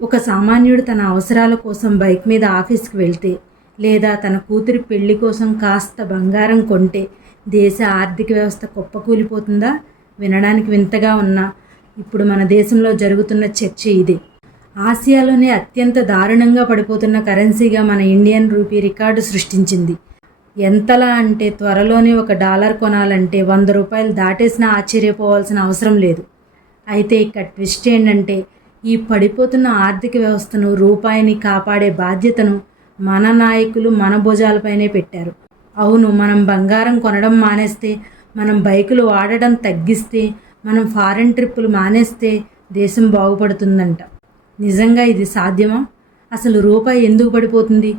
ఒక సామాన్యుడు తన అవసరాల కోసం బైక్ మీద ఆఫీస్కి వెళ్తే, లేదా తన కూతురి పెళ్లి కోసం కాస్త బంగారం కొంటే దేశ ఆర్థిక వ్యవస్థ కుప్పకూలిపోతుందా? వినడానికి వింతగా ఉన్నా ఇప్పుడు మన దేశంలో జరుగుతున్న చర్చ ఇదే. ఆసియాలోనే అత్యంత దారుణంగా పడిపోతున్న కరెన్సీగా మన ఇండియన్ రూపీ రికార్డు సృష్టించింది. ఎంతలా అంటే త్వరలోనే $1 కొనాలంటే ₹100 దాటేసినా ఆశ్చర్యపోవాల్సిన అవసరం లేదు. అయితే ఇక్కడ ట్విస్ట్ ఏంటంటే, ఈ పడిపోతున్న ఆర్థిక వ్యవస్థను, రూపాయిని కాపాడే బాధ్యతను మన నాయకులు మన భుజాలపైనే పెట్టారు. అవును, మనం బంగారం కొనడం మానేస్తే, మనం బైకులు వాడడం తగ్గిస్తే, మనం ఫారెన్ ట్రిప్పులు మానేస్తే దేశం బాగుపడుతుందంట. నిజంగా ఇది సాధ్యమా? అసలు రూపాయి ఎందుకు పడిపోతుంది?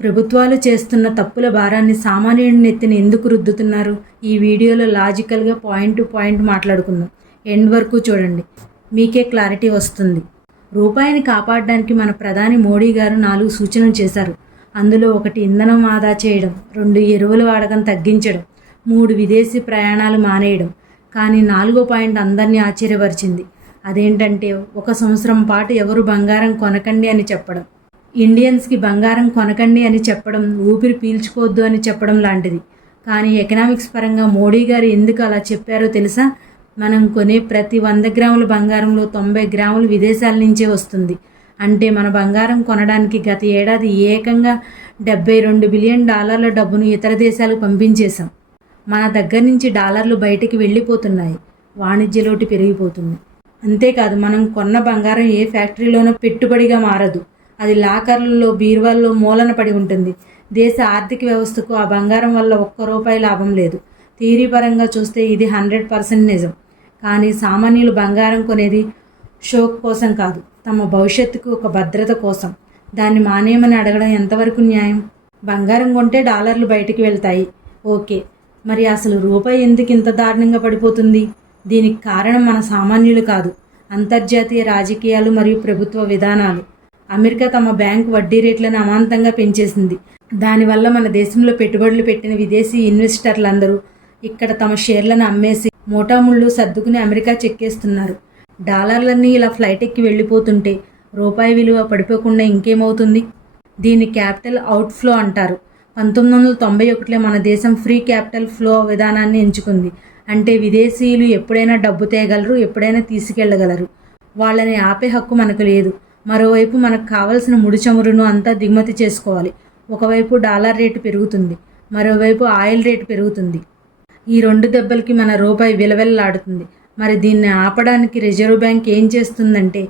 ప్రభుత్వాలు చేస్తున్న తప్పుల భారాన్ని సామాన్యుడి నెత్తిన ఎందుకు రుద్దుతున్నారు? ఈ వీడియోలో లాజికల్గా పాయింట్ టు పాయింట్ మాట్లాడుకుందాం. ఎండ్ వరకు చూడండి, మీకే క్లారిటీ వస్తుంది. రూపాయిని కాపాడడానికి మన ప్రధాని మోడీ గారు 4 సూచనలు చేశారు. అందులో 1 ఇంధనం ఆదా చేయడం, 2 ఎరువుల వాడకం తగ్గించడం, 3 విదేశీ ప్రయాణాలు మానేయడం. కానీ 4వ పాయింట్ అందరినీ ఆశ్చర్యపరిచింది. అదేంటంటే, 1 సంవత్సరం పాటు ఎవరు బంగారం కొనకండి అని చెప్పడం. ఇండియన్స్కి బంగారం కొనకండి అని చెప్పడం ఊపిరి పీల్చుకోవద్దు అని చెప్పడం లాంటిది. కానీ ఎకనామిక్స్ పరంగా మోడీ గారు ఎందుకు అలా చెప్పారో తెలుసా? మనం కొనే ప్రతి 100 గ్రాముల బంగారంలో 90 గ్రాములు విదేశాల నుంచే వస్తుంది. అంటే మన బంగారం కొనడానికి గత ఏడాది ఏకంగా $72 బిలియన్ డబ్బును ఇతర దేశాలకు పంపించేశాం. మన దగ్గర నుంచి డాలర్లు బయటికి వెళ్ళిపోతున్నాయి. వాణిజ్య లోటు పెరిగిపోతుంది. అంతేకాదు, మనం కొన్న బంగారం ఏ ఫ్యాక్టరీలోనో పెట్టుబడిగా మారదు. అది లాకర్లలో, బీరువాల్లో మూలన పడి ఉంటుంది. దేశ ఆర్థిక వ్యవస్థకు ఆ బంగారం వల్ల ₹1 లాభం లేదు. థియరీ పరంగా చూస్తే ఇది 100% నిజం. కానీ సామాన్యులు బంగారం కొనేది షోక్ కోసం కాదు, తమ భవిష్యత్తుకు ఒక భద్రత కోసం. దాన్ని మానేయమని అడగడం ఎంతవరకు న్యాయం? బంగారం కొంటే డాలర్లు బయటికి వెళ్తాయి, ఓకే. మరి అసలు రూపాయి ఎందుకు ఇంత దారుణంగా పడిపోతుంది? దీనికి కారణం మన సామాన్యులు కాదు, అంతర్జాతీయ రాజకీయాలు మరియు ప్రభుత్వ విధానాలు. అమెరికా తమ బ్యాంకు వడ్డీ రేట్లను అమాంతంగా పెంచేసింది. దానివల్ల మన దేశంలో పెట్టుబడులు పెట్టిన విదేశీ ఇన్వెస్టర్లందరూ ఇక్కడ తమ షేర్లను అమ్మేసి మోటాముళ్ళు సర్దుకుని అమెరికా చెక్కేస్తున్నారు. డాలర్లన్నీ ఇలా ఫ్లైట్ ఎక్కి వెళ్ళిపోతుంటే రూపాయి విలువ పడిపోకుండా ఇంకేమవుతుంది? దీన్ని క్యాపిటల్ అవుట్ఫ్లో అంటారు. 1991లో మన దేశం ఫ్రీ క్యాపిటల్ ఫ్లో విధానాన్ని ఎంచుకుంది. అంటే విదేశీయులు ఎప్పుడైనా డబ్బు తేగలరు, ఎప్పుడైనా తీసుకెళ్లగలరు. వాళ్ళని ఆపే హక్కు మనకు లేదు. మరోవైపు మనకు కావలసిన ముడి చమురును అంతా దిగుమతి చేసుకోవాలి. ఒకవైపు డాలర్ రేటు పెరుగుతుంది, మరోవైపు ఆయిల్ రేటు పెరుగుతుంది. ఈ 2 దెబ్బలకి మన రూపాయి విలవెల్లాడుతుంది. మరి దీన్ని ఆపడానికి రిజర్వ్ బ్యాంక్ ఏం చేస్తుందంటే,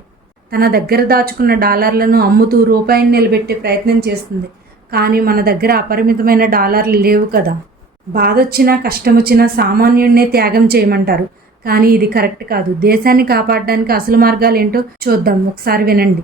తన దగ్గర దాచుకున్న డాలర్లను అమ్ముతూ రూపాయిని నిలబెట్టే ప్రయత్నం చేస్తుంది. కానీ మన దగ్గర అపరిమితమైన డాలర్లు లేవు కదా. బాధొచ్చినా కష్టమొచ్చినా సామాన్యుడినే త్యాగం చేయమంటారు. కానీ ఇది కరెక్ట్ కాదు. దేశాన్ని కాపాడడానికి అసలు మార్గాలు ఏంటో చూద్దాం, ఒకసారి వినండి.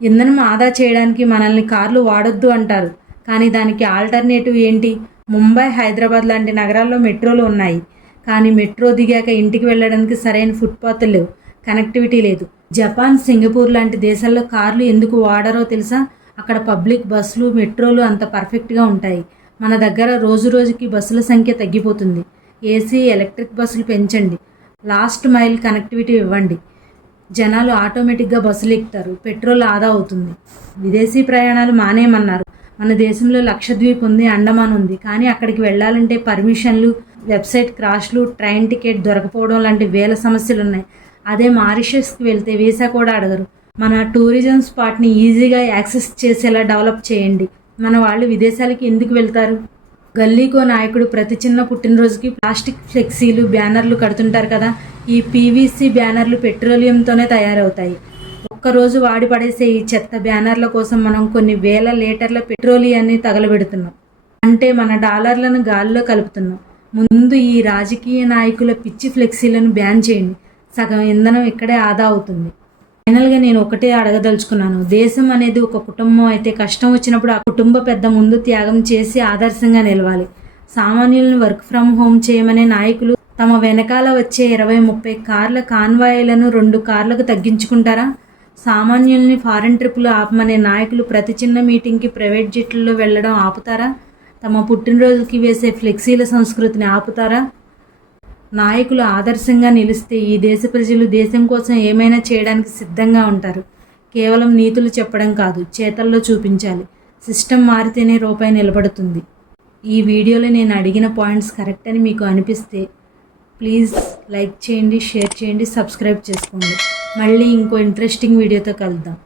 ఇంధనం ఆదా చేయడానికి మనల్ని కార్లు వాడొద్దు అంటారు. కానీ దానికి ఆల్టర్నేటివ్ ఏంటి? ముంబై, హైదరాబాద్ లాంటి నగరాల్లో మెట్రోలు ఉన్నాయి. కానీ మెట్రో దిగాక ఇంటికి వెళ్ళడానికి సరైన ఫుట్పాత్లు లేవు, కనెక్టివిటీ లేదు. జపాన్, సింగపూర్ లాంటి దేశాల్లో కార్లు ఎందుకు వాడరో తెలుసా? అక్కడ పబ్లిక్ బస్సులు, మెట్రోలు అంత పర్ఫెక్ట్గా ఉంటాయి. మన దగ్గర రోజు రోజుకి బస్సుల సంఖ్య తగ్గిపోతుంది. ఏసీ, ఎలక్ట్రిక్ బస్సులు పెంచండి, లాస్ట్ మైల్ కనెక్టివిటీ ఇవ్వండి. జనాలు ఆటోమేటిక్గా బస్సులు ఎక్కుతారు, పెట్రోల్ ఆదా అవుతుంది. విదేశీ ప్రయాణాలు మానేయమన్నారు. మన దేశంలో లక్షద్వీప్ ఉంది, అండమాన్ ఉంది. కానీ అక్కడికి వెళ్ళాలంటే పర్మిషన్లు, వెబ్సైట్ క్రాష్లు, ట్రైన్ టికెట్ దొరకపోవడం లాంటి వేల సమస్యలు ఉన్నాయి. అదే మారిషస్కి వెళ్తే వీసా కూడా అడగరు. మన టూరిజం స్పాట్ని ఈజీగా యాక్సెస్ చేసేలా డెవలప్ చేయండి. మన వాళ్ళు విదేశాలకి ఎందుకు వెళ్తారు? గల్లీకో నాయకుడు ప్రతి చిన్న పుట్టినరోజుకి ప్లాస్టిక్ ఫ్లెక్సీలు, బ్యానర్లు కడుతుంటారు కదా. ఈ పీవీసీ బ్యానర్లు పెట్రోలియంతోనే తయారవుతాయి. ఒక్కరోజు వాడి పడేసే ఈ చెత్త బ్యానర్ల కోసం మనం కొన్ని వేల లీటర్ల పెట్రోలియాన్ని తగలబెడుతున్నాం. అంటే మన డాలర్లను గాలిలో కలుపుతున్నాం. ముందు ఈ రాజకీయ నాయకుల పిచ్చి ఫ్లెక్సీలను బ్యాన్ చేయండి. సగం ఇంధనం ఇక్కడే ఆదా అవుతుంది. ఫైనల్గా నేను ఒకటే అడగదలుచుకున్నాను. దేశం అనేది ఒక కుటుంబం అయితే కష్టం వచ్చినప్పుడు ఆ కుటుంబ పెద్ద ముందు త్యాగం చేసి ఆదర్శంగా నిలవాలి. సామాన్యులను వర్క్ ఫ్రమ్ హోమ్ చేయమనే నాయకులు తమ వెనకాల వచ్చే 20-30 కార్ల కాన్వాయ్లను 2 కార్లకు తగ్గించుకుంటారా? సామాన్యుల్ని ఫారెన్ ట్రిప్పులు ఆపమనే నాయకులు ప్రతి చిన్న మీటింగ్కి ప్రైవేట్ జెట్లలో వెళ్ళడం ఆపుతారా? తమ పుట్టినరోజుకి వేసే ఫ్లెక్సీల సంస్కృతిని ఆపుతారా? నాయకులు ఆదర్శంగా నిలిస్తే ఈ దేశ ప్రజలు దేశం కోసం ఏమైనా చేయడానికి సిద్ధంగా ఉంటారు. కేవలం నీతులు చెప్పడం కాదు, చేతల్లో చూపించాలి. సిస్టమ్ మారితేనే రూపాయి నిలబడుతుంది. ఈ వీడియోలో నేను అడిగిన పాయింట్స్ కరెక్ట్ అని మీకు అనిపిస్తే ప్లీజ్ లైక్ చేయండి, షేర్ చేయండి, సబ్స్క్రైబ్ చేసుకోండి. మళ్ళీ ఇంకో ఇంట్రెస్టింగ్ వీడియోతో కలుద్దాం.